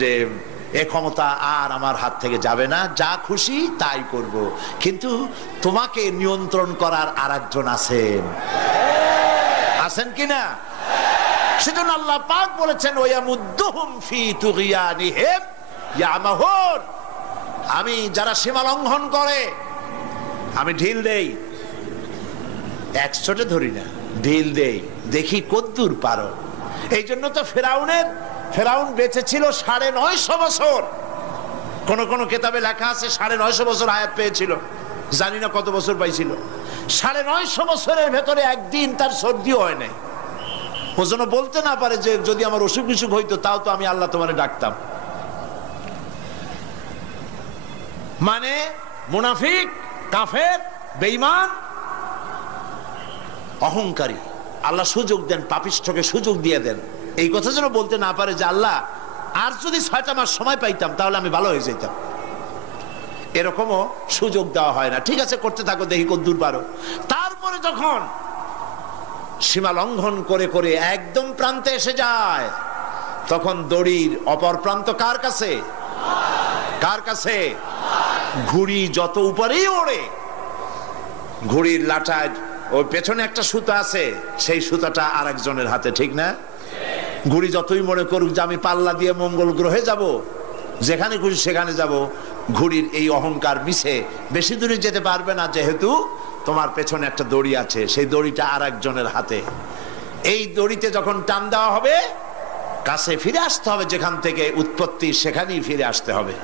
যে এ ক্ষমতা আর আমার হাত থেকে যাবে না, যা খুশি তাই করব, কিন্তু তোমাকে নিয়ন্ত্রণ করার আরেকজন আছেন। আছেন কিনা? সেজন্য আল্লাহ পাক বলেছেন ওয়ায়ামুদ্দুহুম ফি তুগয়ানিহিম ইয়ামাহুন, আমি যারা সীমা লঙ্ঘন করে আমি ঢিল দেই, একশোটে ধরি না, ঢিল দেই, দেখি কদ্দূর পারো। এই জন্য তো ফেরাউন বেঁচে ছিল 950 বছর। কোন কোন কেতাবে লেখা আছে 950 বছর হায়াত পেয়েছিল, জানি না কত বছর পাইছিল। 950 বছরের ভেতরে একদিন তার সর্দি হয় নাই। ও যেন বলতে না পারে যে যদি আমার অসুখ বিসুখ হইতো তাও তো আমি আল্লাহ তোমারে ডাকতাম। মানে মুনাফিক, কাফের, বেঈমান, অহংকারী, আল্লাহ সুযোগ দেন, পাপিষ্ঠকে সুযোগ দিয়ে দেন। এই কথা যেন বলতে না পারে যে আল্লাহ আর যদি 6টা মাস সময় পাইতাম তাহলে আমি ভালো হয়ে যেতাম। এরকমও সুযোগ দেওয়া হয় না। ঠিক আছে, করতে থাকো, দেখি কদ্দূর পারো। তারপরে যখন সীমা লঙ্ঘন করে করে একদম প্রান্তে এসে যায়, তখন দড়ির অপর প্রান্ত কার কাছে? কার কাছে? ঘুড়ি যত উপরেই ওড়ে, ঘুড়ির লাটায় ওই পেছনে একটা সুতা আছে, সেই সুতাটা আরেকজনের হাতে, ঠিক না? ঘুড়ি যতই মনে করুক যে আমি পাল্লা দিয়ে মঙ্গল গ্রহে যাব, যেখানে খুশি সেখানে যাব, ঘুড়ির এই অহংকার মিশে বেশি দূরে যেতে পারবে না, যেহেতু তোমার পেছনে একটা দড়ি আছে, সেই দড়িটা আরেকজনের হাতে। এই দড়িতে যখন টান দেওয়া হবে, কাছে ফিরে আসতে হবে, যেখান থেকে উৎপত্তি সেখানেই ফিরে আসতে হবে।